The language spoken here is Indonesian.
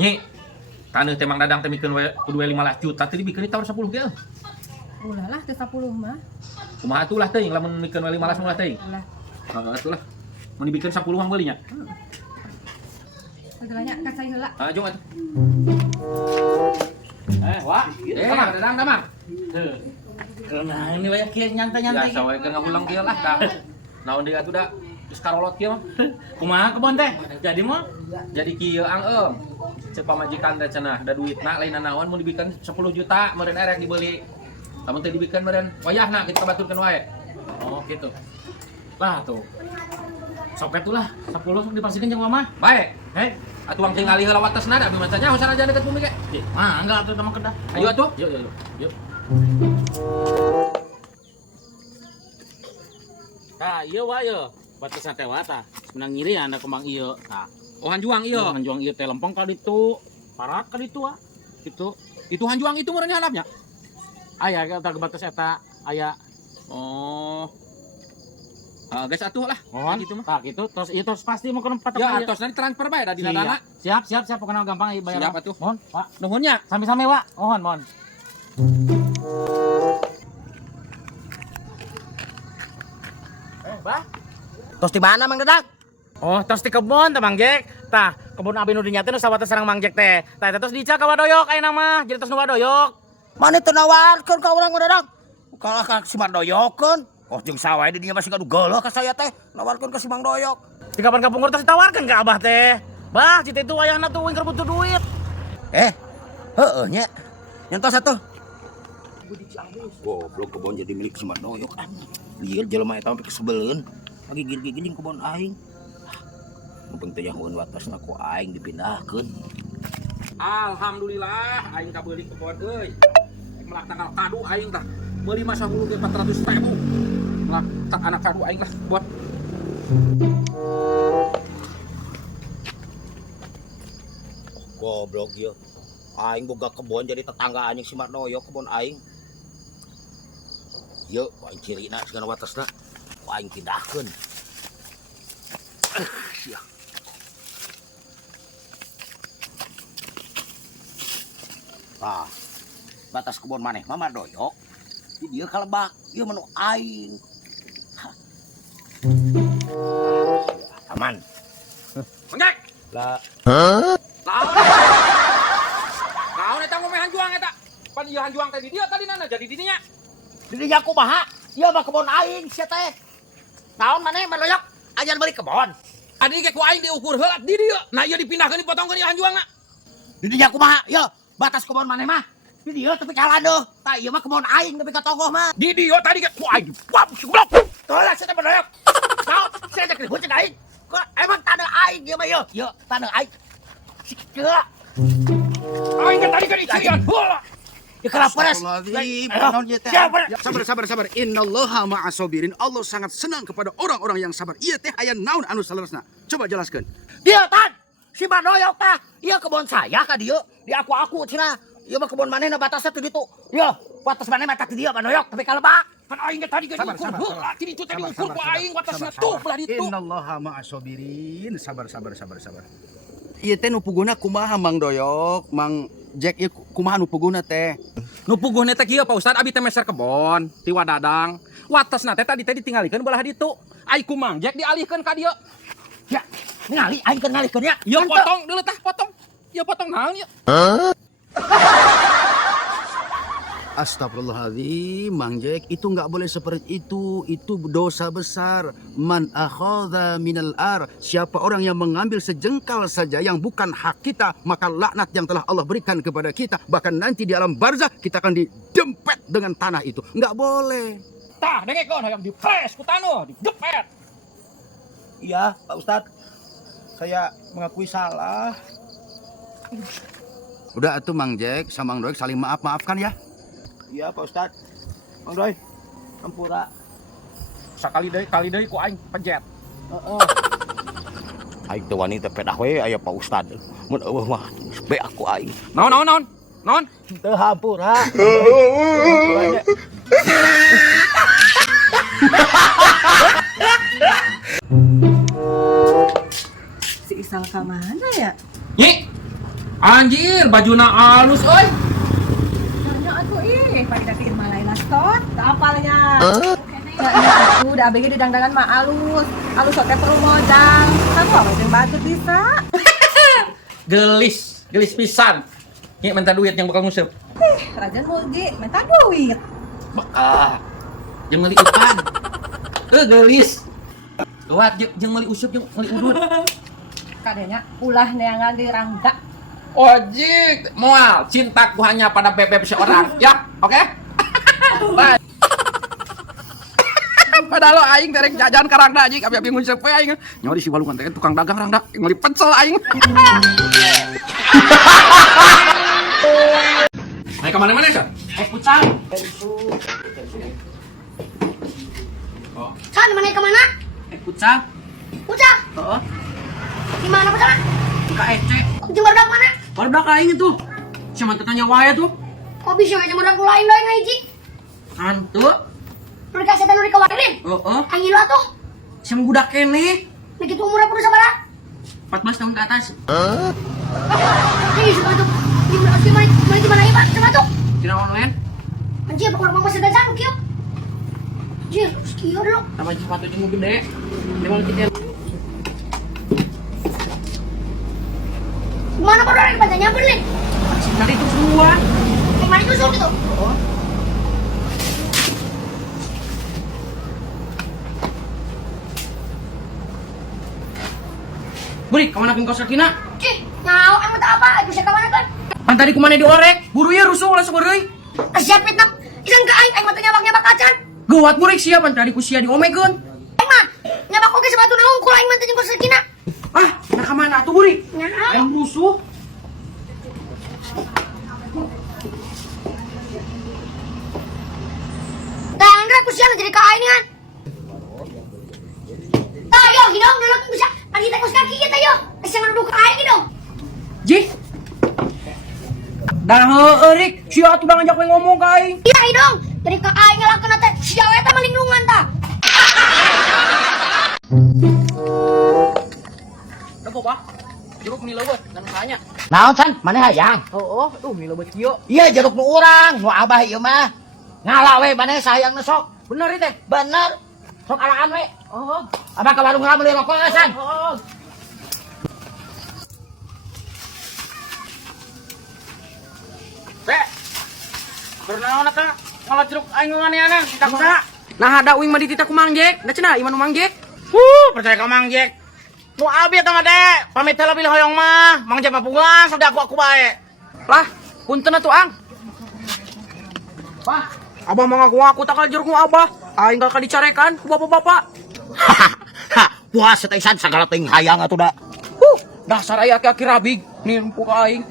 Nyi, taneuh teh Mang Dadang teh mikeun we kudu we 15 juta teh dibikeun di tahun 10 ge. Ulah lah teh 10 mah. Kumaha atuh lah teuing lamun mikeun we 15 ulah teuing. Ulah. Heeh atuh lah. Mun dibikeun 10 mah beuli nya. Sagelanya ka cai heula. Jong atuh. Wah, Mang Dadang da Mang. heuh. Nah, ini we kieu nyantai-nyantai. Biasa we keur ngahulang kieu lah da. Naon deui atuh da? Geus karolot kieu mah. Kumaha kebon teh? Jadi mah Jadi kieu ang cek pamajikan teh cenah da duitna lain naon mun dibikeun 10 juta meureun erek dibeli. Lamun teh dibikeun meureun wayahna kita kabaturkeun wae. oh gitu. Lah tuh. Sok atuh lah 10 sok dipasikeun jeung mama. Bae. Heh, Atuh ang tinggali heula watesna da abdi mah nya usah aja deket bumi ge. enggak atuh teman kedah. Ayo atuh. Yuk. Tah, ieu wae ye. Batasna teh wae tah. Menang ngiri anda kembang ieu. Tah. Oh hanjuang ieu. Hanjuang ieu teh lempeng ka ditu. Parat ka ditu ah. Gitu. Itu hanjuang itu meureun handapnya. Aya eta batas eta aya. Oh. Geus atuh lah. Mohon Gitu mah. tah gitu terus ieu terus pasti mau ke tempat Ya artosna ditransfer bae da dina dana. Siap pokoknya gampang bayar. Siap atuh. Mohon, Pak. Nuhun nya. Sami-sami, Pak. Mohon. Bah. Tos di mana Mang Dadang? Oh, tos di kebon teh Mang Jek. Tah, kebun abi nu dinya teh nu sawateh sareng Mang Jek teh. Tah eta tos dica ka Wadoyok ayeuna mah. Jadi tos nu Wadoyok. Mana itu nawarkan ka urang Mang Dadang? Kalah ka si Mang Doyokkeun. Oh jeung sawae di dinya masih gaduh geuleuh ka saya teh. Nawarkan ka si Mang Doyok. Di kapan kapungur tos ditawarkeun ka Abah teh. Bah, cita itu wayahna tuh wing keur butuh duit. Heeh nya. Nyentos atuh. Goblok kebon jadi milik si Mang Doyok. Lieur jelema eta sampe kesebeleun. Lagi gigi-gigi jeung kebon aing. Mumpung teh yahueun watasna ku aing dipindahkeun. Alhamdulillah aing kabeuli kebon euy. Melak tanggal kado aing tah. Meuli mah 10 ge 400.000. Melak tak anak kado aing lah buat. Goblok ieu. Aing boga kebon jadi tetangga anjing si Mang Doyok kebon aing. Ieu aing cirina segala watasna. Aing pindahkeun. Sia. Ah, batas kebon maneh mah Mang Doyok. Di dieu kalebak, ieu menu aing. Aman. Menjek. Lah, Naon eta ngomeh hanjuang eta? Pan ieu hanjuang teh di dieu tadi nana jadi di dinya. di dinya kumaha? Ieu mah kebon aing sia teh. Naon maneh Mang Doyok? Ajan beli kebon. Adi ge ku aing diukur heula di dieu. Nah ieu dipindahkeun dipotongkeun ieu hanjuangna. Di dinya kumaha? Ieu batas kebon maneh mah. Di dieu tapi kaladeuh. Tah ieu mah kebon aing tapi ka togoh mah. Di dieu tadi ge ku aing wah goblok. Tolak saya Mang Doyok. Naon? Saya jadi bocah aing. Kok emang tanah aing ieu mah ieu? Ieu tanah aing. Sikeu. Aing ge tadi ge dicirian heula. Ya kenapa res? Sabar. Innallaha ma'asobirin. Allah sangat senang kepada orang-orang yang sabar. Iya teh aya naon anu salerosna. Coba jelaskan. Dia tan. Si Mang Doyok tah. Ieu kebon saya ka dieu. Di aku cenah. Ieu mah kebon manehna batasna teh ditu. Ieu batas maneh mah teh dieu Mang Doyok tapi kalebak. Kan aing ge tadi ge diukur heula di ditu teh diukur ku aing watasna tuh belah ditu. Innallaha ma'asobirin. Sabar. Iya teh nu puguna kumaha Mang Doyok, Mang Jack ieu kumaha nu puguna teh? Nu puguhna teh kieu Pak Ustad abi teh meser kebon ti Wadadang. Watesna teh tadi teh ditinggalikeun belah ditu. Ai ku Mang Jack dialihkeun ka dieu. Ya, ningali aing keur ngalihkeun ya. Ieu potong deuleu tah potong. Ieu potong naon ieu? Astagfirullahaladzim, Mang Jack, itu nggak boleh seperti itu dosa besar. Man akhadha minal ar, siapa orang yang mengambil sejengkal saja yang bukan hak kita, maka laknat yang telah Allah berikan kepada kita. Bahkan nanti di alam barzah kita akan didempet dengan tanah itu. Nggak boleh. Tah dengekeun hayang dipres ku taneuh, digepet. Iya, Pak Ustad. Saya mengakui salah. Udah atuh Mang Jack sama Mang Doyok saling maafkan ya. Iya, Pak Ustad. Mang Doy, ampura. Sakali deui ku aing pejet. Aing teu wani teh pedah we aya Pak Ustad. Mun eueuh mah be aku aing. Naon? Teu hampura. Si Isal ka mana ya? Nyi. Anjir, bajuna halus euy. Nanya atuh pada ke Irma Laila Stot, tak apalnya. Udah abg di dandangan mah alus. Alus teh perlu modal. Kamu apa yang batu bisa? Gelis pisan. Nya minta duit yang bakal nguseup. Rajan mugi, minta duit. Bakal. Jeung meuli ikan. Gelis. Kuat jeung meuli useup jeung meuli udud. Kadenya ulah neangan di rangga. Ojik, moal cintaku hanya pada bebek seorang. Ya, oke? Bye. Padahal lo aing terek jajan ka rangda anjing, abi nguseup we aing. Nyori si walungan teh tukang dagang rangda, meuli pecel aing. Ayo ke mana-mana, Sir? Pucang. San, mana kemana? Pucang. Pucang. Heeh. Di mana Pucang? Ka Ece. Jemur dak mana? Barudak aing itu. Cuma tanya wae tuh. Kok bisa jemur dak lain lain hiji? Hantu. Mereka setan nu dikawatirin. Heeh. Aing lu atuh. Sama budak kene. Begitu umurnya kudu sabaraha? 14 tahun ke atas. Ini suka tuh. Di mana ieu, Pak? Coba tuh. Tidak online. Anjir, orang mama sedajan kieu. Anjir, kieu dulu. Sama sepatu jeung gede. Dia mau tiket. Mana baru lagi baca nyamper nih? Tadi itu semua. Yang mana itu gitu? Buri, kemana pun kau sakina? Cih, ngau, anu tak apa? Bisa kemana kan? Pan tadi kumana diorek? Buru ya rusuh lah sebenarnya. Siapit nak. Isang ka aing mah teu nyabak acan. Gawat burik siapa? Tadi ku sia di omegon. Aing mah nyabak oge sepatu na unggul aing mah teu jeung sakina. Ah, nak kemana tuh Buri? Ngau. Aing rusuh. Tangga ku siang jadi ka aing kan. Ayo, hidung dulu bisa. Pagi teh kos kaki kita yo. Isang duduk ka aing dong. Ji. Dah eurik, sia atuh ngajak we ngomong ka aing. Iya hidung. Jadi ka aing ngalakeun teh sia we teh malinglungan tah. Dago Pak. Jeruk mie leuweut dan tanya. Naon San? Mana hayang? Oh, tuh mie leuweut kieu. Iya jeruk nu urang, nu abah ieu mah. Ngalah we maneh sayang sok. Bener ieu teh. Bener. Sok alaan we. Oh. Abah ka warung heula meuli rokok San. Oh. Teh. Bernaon eta? Ngalah jeruk aing nganeanan kita kusaha? Nah ada uing mah ditita ku Mang Jek. Da cenah ieu mah nu Mang Jek. Percaya ka Mang Jek. Nu abi eta mah dek, pamit heula pilih hoyong mah. Mang Jek mah pulang, sok aku bae. Lah, punten atuh Ang. Pak, abah mah ngaku takal jeruk nu abah. Aing gal dicarekan ku bapak-bapak. Puas teh San segala ting hayang atuh da. Dasar aya aki-aki rabig. Nimpu ka aing.